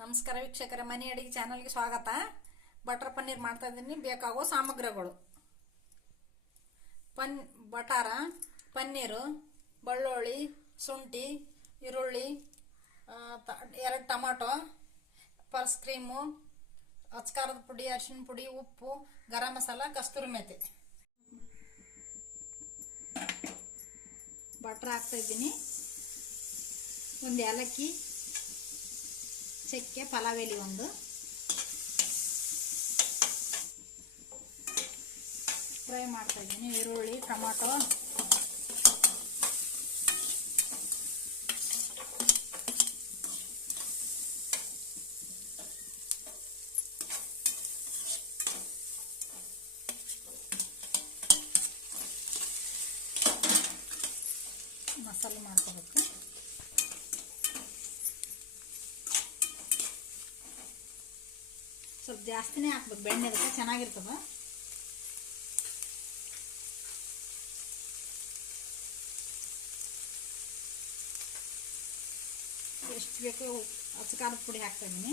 ನಮಸ್ಕಾರ ವೀಕ್ಷಕರೇ, ಮನೆ ಅಡಿಗೆ ಚಾನಲ್ಗೆ ಸ್ವಾಗತ. ಬಟರ್ ಪನ್ನೀರ್ ಮಾಡ್ತಾ ಇದ್ದೀನಿ. ಬೇಕಾಗೋ ಸಾಮಗ್ರಿಗಳು: ಬಟಾರ, ಪನ್ನೀರು, ಬೆಳ್ಳುಳ್ಳಿ, ಶುಂಠಿ, ಈರುಳ್ಳಿ, 2 ಟೊಮಾಟೊ, ಪರ್ಸ್ ಕ್ರೀಮು, ಅಚ್ಕಾರದ ಪುಡಿ, ಅರಿಶಿನ ಪುಡಿ, ಉಪ್ಪು, ಗರಂ ಮಸಾಲ, ಕಸ್ತೂರಿ ಮೇಥಿ. ಬಟರ್ ಹಾಕ್ತಾ ಇದ್ದೀನಿ. ಒಂದು ಏಲಕ್ಕಿ, ಚಕ್ಕೆ, ಪಲಾವ್ ಎಲೆ ಒಂದು, ಫ್ರೈ ಮಾಡ್ತಾ ಇದ್ದೀನಿ. ಈರುಳ್ಳಿ, ಟೊಮಾಟೊ, ಮಸಾಲೆ ಮಾಡ್ಕೋಬೇಕು. ಸ್ವಲ್ಪ ಜಾಸ್ತಿನೇ ಹಾಕ್ಬೇಕು, ಬೆಣ್ಣೆ ಅದಕ್ಕೆ ಚೆನ್ನಾಗಿರ್ತದೆ. ಎಷ್ಟು ಬೇಕು ಅಚ್ಕಾರದ ಪುಡಿ ಹಾಕ್ತಾ ಇದ್ದೀನಿ.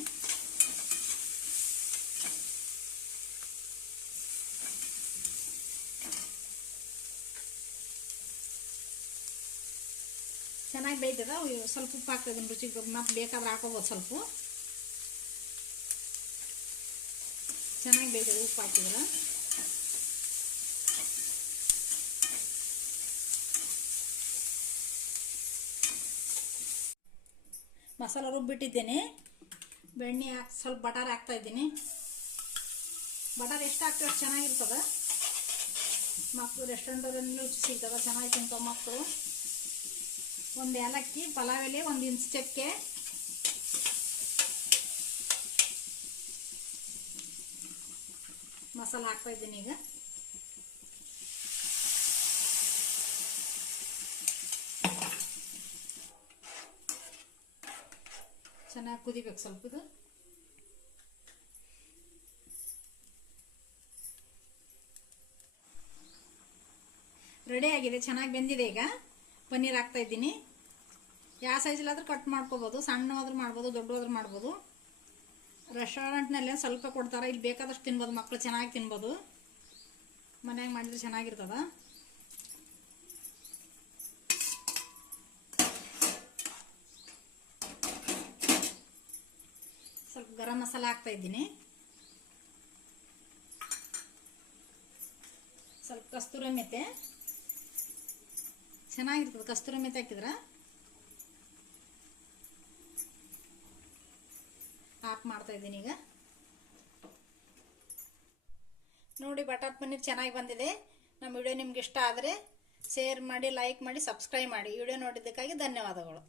ಚೆನ್ನಾಗಿ ಬೇಯ್ತದ. ಸ್ವಲ್ಪ ಉಪ್ಪು ಹಾಕ್ತಾ ಇದ್ದೀನಿ ರುಚಿಗೆ, ಮತ್ತೆ ಬೇಕಾದ್ರೆ ಹಾಕೋಬೋದು ಸ್ವಲ್ಪ. ಚೆನ್ನಾಗಿ ಬೇಯ್ತದೆ ಉಪ್ಪು ಹಾಕಿದ್ರೆ. ಮಸಾಲ ರುಬ್ಬಿಟ್ಟಿದ್ದೇನೆ. ಬೆಣ್ಣೆ ಹಾಕಿ ಸ್ವಲ್ಪ ಬಟಾರ್ ಹಾಕ್ತಾ ಇದ್ದೀನಿ. ಬಟಾರ್ ಎಷ್ಟು ಹಾಕ್ತೀವಿ ಅಷ್ಟು ಚೆನ್ನಾಗಿರ್ತದೆ. ಮಕ್ಕಳು ರೆಸ್ಟೋರೆಂಟಲ್ಲಿ ರುಚಿ ಸಿಗ್ತದೆ, ಚೆನ್ನಾಗಿ ತಿಂತಾವೆ ಮಕ್ಕಳು. ಒಂದು ಏಲಕ್ಕಿ, ಪಲಾವ್ ಎಲೆ, 1 ಇಂಚ್ ಚಕ್ಕೆ, ಮಸಾಲ ಹಾಕ್ತಾ ಇದ್ದೀನಿ. ಈಗ ಚೆನ್ನಾಗಿ ಕುದಿಬೇಕು ಸ್ವಲ್ಪ. ಇದು ರೆಡಿ ಆಗಿದೆ, ಚೆನ್ನಾಗಿ ಬೆಂದಿದೆ. ಈಗ ಪನ್ನೀರ್ ಹಾಕ್ತಾ ಇದ್ದೀನಿ. ಯಾವ ಸೈಜಲ್ಲಾದ್ರೂ ಕಟ್ ಮಾಡ್ಕೋಬೋದು, ಸಣ್ಣವಾದ್ರೂ ಮಾಡ್ಬೋದು, ದೊಡ್ಡವಾದ್ರೂ ಮಾಡ್ಬೋದು. ರೆಸ್ಟೋರೆಂಟ್ನಲ್ಲಿ ಸ್ವಲ್ಪ ಕೊಡ್ತಾರೆ, ಇಲ್ಲಿ ಬೇಕಾದಷ್ಟು ತಿನ್ಬೋದು. ಮಕ್ಕಳು ಚೆನ್ನಾಗಿ ತಿನ್ಬೋದು. ಮನ್ಯಾಗ ಮಾಡಿದ್ರೆ ಚೆನ್ನಾಗಿರ್ತದ. ಸ್ವಲ್ಪ ಗರಂ ಮಸಾಲ ಹಾಕ್ತಾ ಇದ್ದೀನಿ. ಸ್ವಲ್ಪ ಕಸ್ತೂರಿ ಮೆಥಿ, ಚೆನ್ನಾಗಿರ್ತದೆ ಕಸ್ತೂರಿ ಮೆಥಿ ಹಾಕಿದ್ರೆ. ಆಫ್ ಮಾಡ್ತಾ ಇದ್ದೀನಿ. ಈಗ ನೋಡಿ, ಬಟರ್ ಪನ್ನೀರ್ ಚೆನ್ನಾಗಿ ಬಂದಿದೆ. ನಮ್ಮ ವಿಡಿಯೋ ನಿಮ್ಗೆ ಇಷ್ಟ ಆದರೆ ಶೇರ್ ಮಾಡಿ, ಲೈಕ್ ಮಾಡಿ, ಸಬ್ಸ್ಕ್ರೈಬ್ ಮಾಡಿ. ವಿಡಿಯೋ ನೋಡಿದ್ದಕ್ಕಾಗಿ ಧನ್ಯವಾದಗಳು.